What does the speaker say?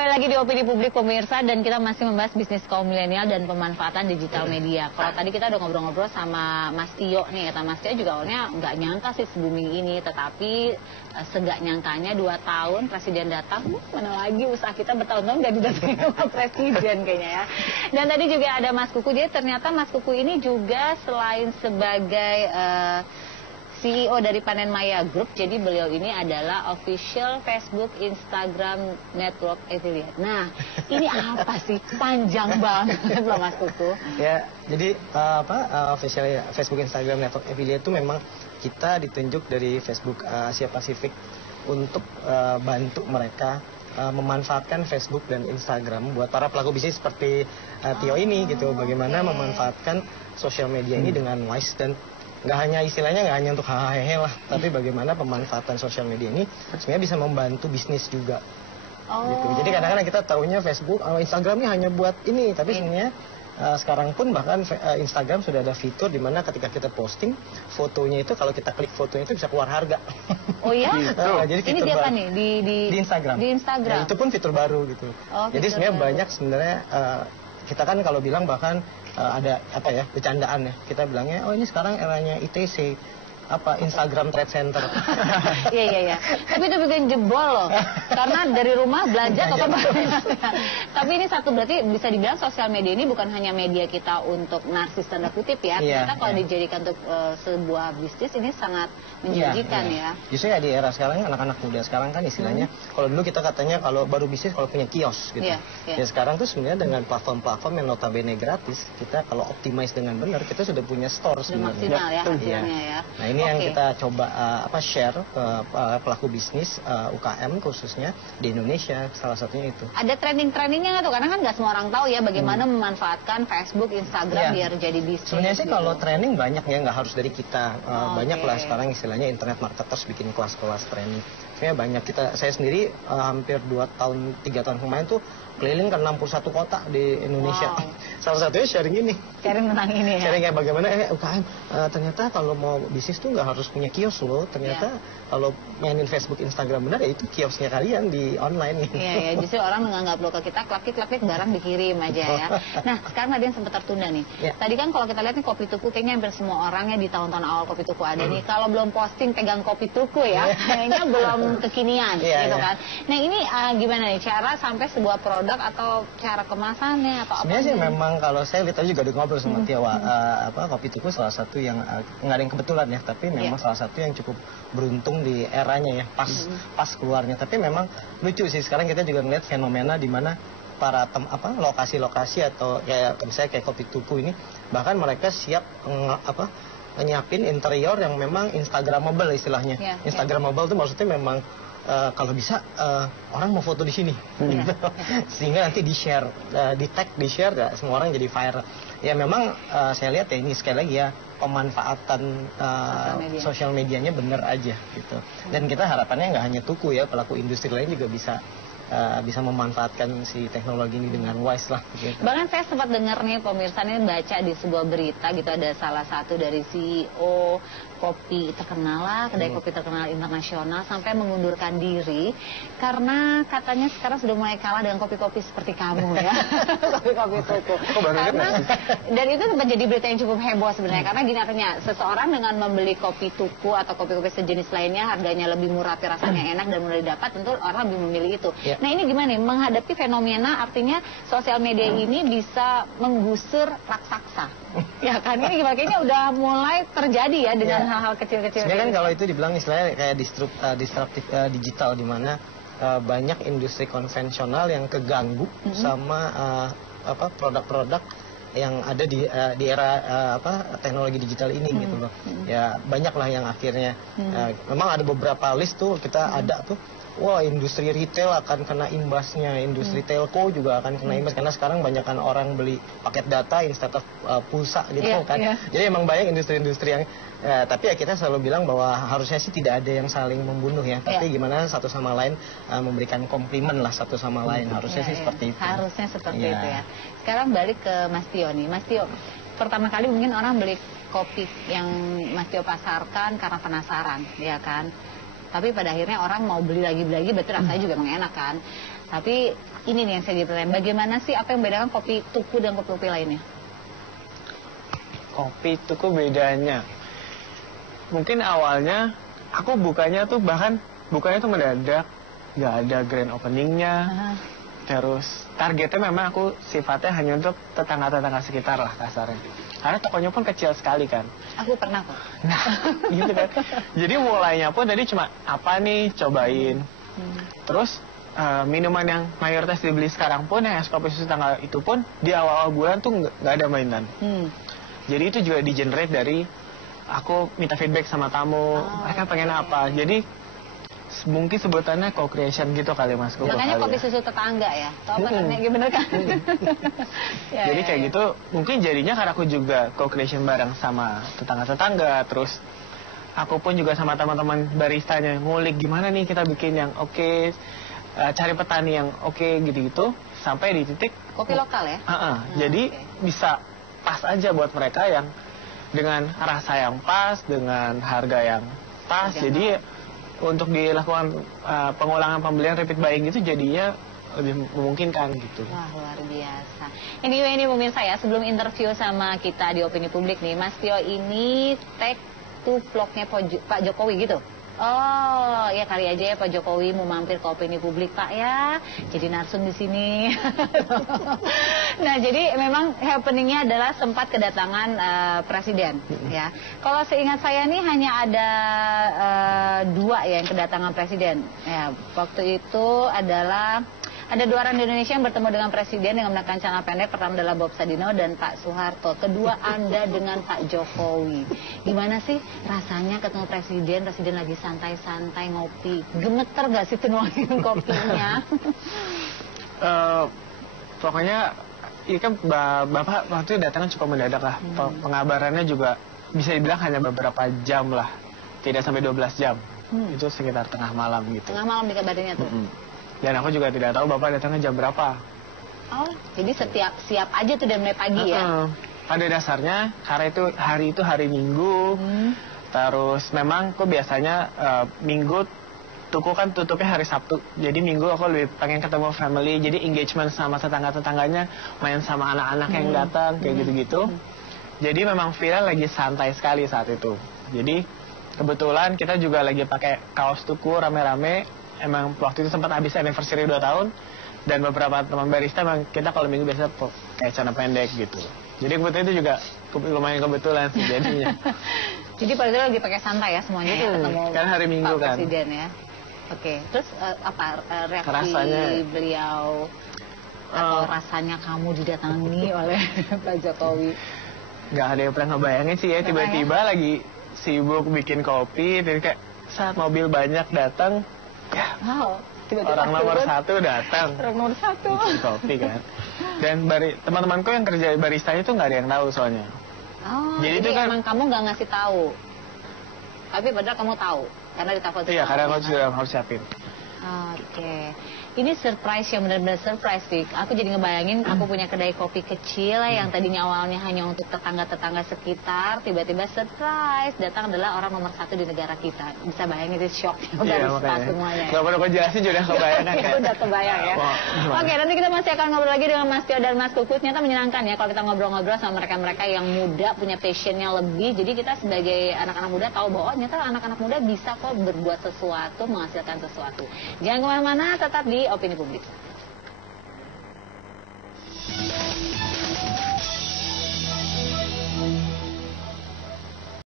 kembali lagi di Opini Publik pemirsa, dan kita masih membahas bisnis kaum milenial dan pemanfaatan digital media. Kalau tadi kita udah ngobrol-ngobrol sama Mas Tio nih, kata Mas Tio juga awalnya nggak nyangka sih se-booming ini, tetapi segak nyangkanya 2 tahun presiden datang, mana lagi usaha kita bertahun-tahun nggak didatangi sama presiden kayaknya ya. Dan tadi juga ada Mas Kuku, jadi ternyata Mas Kuku ini juga selain sebagai CEO dari Panen Maya Group, jadi beliau ini adalah official Facebook, Instagram, Network Affiliate. Nah, ini apa sih? Panjang banget loh Mas Kuku. Ya, jadi official Facebook, Instagram, Network Affiliate itu memang kita ditunjuk dari Facebook Asia Pasifik untuk bantu mereka memanfaatkan Facebook dan Instagram buat para pelaku bisnis seperti Tio ini gitu. Bagaimana memanfaatkan sosial media ini dengan wise, dan nggak hanya istilahnya nggak hanya untuk hehehe lah, tapi bagaimana pemanfaatan sosial media ini sebenarnya bisa membantu bisnis juga. Gitu. Jadi kadang-kadang kita tahunya Facebook, Instagram ini hanya buat ini, tapi sebenarnya sekarang pun bahkan Instagram sudah ada fitur di mana ketika kita posting fotonya itu, kalau kita klik fotonya itu bisa keluar harga. Oh ya? Jadi ini di apa nih? Di Instagram. Di Instagram. Ya, itu pun fitur baru gitu. Jadi sebenarnya banyak sebenarnya kita kan kalau bilang bahkan ada apa ya, bercandaan ya, kita bilangnya oh ini sekarang eranya ITC, Instagram Trade Center. Iya. Tapi itu bikin jebol loh. Karena dari rumah belanja ke tempat. Tapi ini satu, berarti bisa dibilang sosial media ini bukan hanya media kita untuk narsis tanda kutip ya. Ternyata kalau dijadikan untuk sebuah bisnis ini sangat menjanjikan ya. Justru ya di era sekarang anak-anak muda sekarang kan istilahnya kalau dulu kita katanya kalau baru bisnis kalau punya kios gitu. Ya sekarang tuh sebenarnya dengan platform-platform yang notabene gratis, kita kalau optimize dengan benar kita sudah punya store sebenarnya. Maksimal ya hasilnya ya. Nah ini yang kita coba share ke pelaku bisnis UKM khususnya di Indonesia, salah satunya itu. Ada trending-trendingnya nggak tuh? Karena kan nggak semua orang tahu ya bagaimana memanfaatkan Facebook, Instagram biar jadi bisnis. Sebenarnya sih kalau trending banyak ya, nggak harus dari kita. Banyak lah sekarang istilahnya internet marketers bikin kelas-kelas training. Sebenarnya banyak, saya sendiri hampir 3 tahun kemarin tuh keliling ke 61 kota di Indonesia. Salah satunya sharing ini. Sharing tentang ini ya. Sharing kayak bagaimana UKM ternyata kalau mau bisnis tuh nggak harus punya kios loh. Ternyata kalau mainin Facebook, Instagram benar ya itu kiosnya kalian di online. Iya, justru orang menganggap loh ke kita klik barang dikirim aja ya. Nah, sekarang ada yang sempat tertunda nih. Tadi kan kalau kita lihat nih Kopi Tuku kayaknya hampir semua orangnya di tahun-tahun awal Kopi Tuku ada nih. Kalau belum posting pegang Kopi Tuku ya, kayaknya belum kekinian gitu kan. Nah, ini gimana nih cara sampai sebuah produk atau cara kemasannya atau apa? Sebenarnya sih memang kalau saya lihat tadi juga udah ngobrol sama Tiawa, Kopi Tuku salah satu yang nggak ada yang kebetulan ya, tapi memang salah satu yang cukup beruntung di eranya ya, pas keluarnya. Tapi memang lucu sih sekarang kita juga ngeliat fenomena di mana para lokasi-lokasi atau kayak misalnya kayak Kopi Tuku ini bahkan mereka siap nyiapin interior yang memang Instagramable istilahnya. Instagramable itu maksudnya memang kalau bisa orang mau foto di sini, sehingga nanti di-share, di-tag, di-share, ya, semua orang jadi viral. Ya memang saya lihat ya ini sekali lagi ya pemanfaatan sosial medianya bener aja gitu. Dan kita harapannya nggak hanya Tuku ya, pelaku industri lain juga bisa memanfaatkan si teknologi ini dengan wise lah. Gitu. Bahkan saya sempat dengar nih pemirsa ini baca di sebuah berita gitu, ada salah satu dari CEO kopi terkenal lah, kedai kopi terkenal internasional sampai mengundurkan diri karena katanya sekarang sudah mulai kalah dengan kopi-kopi seperti kamu ya. Kopi-kopi Tuku. Dan itu menjadi berita yang cukup heboh sebenarnya karena gini, artinya seseorang dengan membeli kopi Tuku atau kopi-kopi sejenis lainnya harganya lebih murah tapi rasanya enak dan mudah didapat, tentu orang lebih memilih itu. Nah ini gimana nih menghadapi fenomena artinya sosial media ini bisa menggusur raksasa? Ya kan ini kayaknya udah mulai terjadi ya dengan hal-hal kecil-kecil. Sebenarnya kan kalau itu dibilang istilahnya kayak disruptif digital, di mana banyak industri konvensional yang keganggu sama produk-produk yang ada di era teknologi digital ini gitu loh. Ya banyak lah yang akhirnya memang ada beberapa list tuh kita ada tuh. Wah, industri retail akan kena imbasnya, industri telco juga akan kena imbas karena sekarang banyak kan orang beli paket data instead of pulsa gitu kan. Jadi emang banyak industri-industri yang tapi ya kita selalu bilang bahwa harusnya sih tidak ada yang saling membunuh ya, tapi gimana satu sama lain memberikan komplimen lah satu sama lain, harusnya sih seperti itu. Harusnya seperti itu ya. Sekarang balik ke Mas Tio nih. Mas Tio, pertama kali mungkin orang beli kopi yang Mas Tio pasarkan karena penasaran, ya kan? Tapi pada akhirnya orang mau beli lagi berarti rasanya juga memang enak kan. Tapi ini nih yang saya jadi pertanyaan, bagaimana sih apa yang membedakan kopi tuku dan kopi lainnya? Kopi tuku bedanya, mungkin awalnya aku bukanya tuh mendadak, nggak ada grand openingnya. Terus targetnya memang aku sifatnya hanya untuk tetangga-tetangga sekitar lah kasarnya. Karena tokonya pun kecil sekali kan. Aku pernah kok. Nah, gitu kan. Jadi mulainya pun tadi cuma apa nih, cobain. Terus minuman yang mayoritas dibeli sekarang pun, yang es kopi susu tanggal itu pun di awal-awal bulan tuh nggak ada mainan. Jadi itu juga di-generate dari aku minta feedback sama tamu, mereka pengen apa. Jadi mungkin sebutannya co-creation gitu kali Mas. Makanya kopi susu tetangga ya? Tahu kan? Bener kan? Jadi kayak gitu, mungkin jadinya karena aku juga co-creation bareng sama tetangga-tetangga. Terus aku pun juga sama teman-teman baristanya ngulik gimana nih kita bikin yang oke, cari petani yang oke gitu-gitu. Sampai di titik kopi lokal ya? Jadi bisa pas aja buat mereka yang dengan rasa yang pas, dengan harga yang pas. Jadi untuk dilakukan pengulangan pembelian repeat buying itu jadinya lebih memungkinkan gitu. Wah, luar biasa. Anyway, ini pemirsa ya, sebelum interview sama kita di Opini Publik nih, Mas Tio ini tag to vlognya Pak Jokowi gitu. Oh, ya kali aja ya Pak Jokowi mau mampir ke Opini Publik Pak ya. Jadi narsum di sini. Nah, jadi memang happeningnya adalah sempat kedatangan presiden ya. Kalau seingat saya nih hanya ada 2 ya yang kedatangan presiden. Ya, waktu itu adalah ada 2 orang di Indonesia yang bertemu dengan presiden dengan menggunakan celana pendek. Pertama adalah Bob Sadino dan Pak Soeharto. Kedua Anda dengan Pak Jokowi. Gimana sih rasanya ketemu presiden lagi santai-santai ngopi? Gemeter gak sih tuh nuangin kopinya? Pokoknya ini kan Bapak waktu itu datangnya cukup mendadak lah. Pengabarannya juga bisa dibilang hanya beberapa jam lah. Tidak sampai 12 jam. Itu sekitar tengah malam gitu. Tengah malam dikabarinnya tuh? Dan aku juga tidak tahu Bapak datangnya jam berapa. Oh, jadi siap aja tuh dari mulai pagi ya? Pada dasarnya hari itu hari Minggu. Terus memang aku biasanya Minggu tuku kan tutupnya hari Sabtu. Jadi Minggu aku lebih pengen ketemu family. Jadi engagement sama tetangga-tetangganya, main sama anak-anak yang datang kayak gitu-gitu. Jadi memang feel lagi santai sekali saat itu. Jadi kebetulan kita juga lagi pakai kaos tuku rame-rame. Emang waktu itu sempat habis anniversary 2 tahun. Dan beberapa teman barista emang kita kalau Minggu biasa kayak celana pendek gitu. Jadi kebetulan itu juga lumayan kebetulan sih jadinya. Jadi pada itu lagi pakai santai ya semuanya ya ketemu kan hari Minggu Pak kan. Presiden ya. Oke, terus apa reaksi rasanya, beliau atau rasanya kamu didatangi oleh Pak Jokowi? Gak ada yang pernah ngebayangin sih ya, tiba-tiba lagi sibuk bikin kopi, jadi kayak saat mobil banyak datang, ya orang nomor 1 datang. Orang nomor 1. Bikin kopi kan. Dan teman-temanku yang kerja barista itu nggak ada yang tahu soalnya. Oh, jadi itu kan emang kamu nggak ngasih tahu. Tapi padahal kamu tahu karena ditelepon. Iya, karena aku sudah harus siapin. Oke. Ini surprise yang benar-benar surprise sih. Aku jadi ngebayangin aku punya kedai kopi kecil yang tadinya awalnya hanya untuk tetangga-tetangga sekitar, tiba-tiba surprise datang adalah orang nomor 1 di negara kita. Bisa bayangin itu shock barista semuanya. Gak perlu aku jelasin juga kebayang kan. Udah kebayang ya. Oke, nanti kita masih akan ngobrol lagi dengan Mas Tio dan Mas Kuku. Ternyata menyenangkan ya kalau kita ngobrol-ngobrol sama mereka-mereka yang muda, punya passionnya lebih. Jadi kita sebagai anak-anak muda tahu bahwa ternyata anak-anak muda bisa kok berbuat sesuatu, menghasilkan sesuatu. Jangan kemana-mana, tetap di Opini Publik.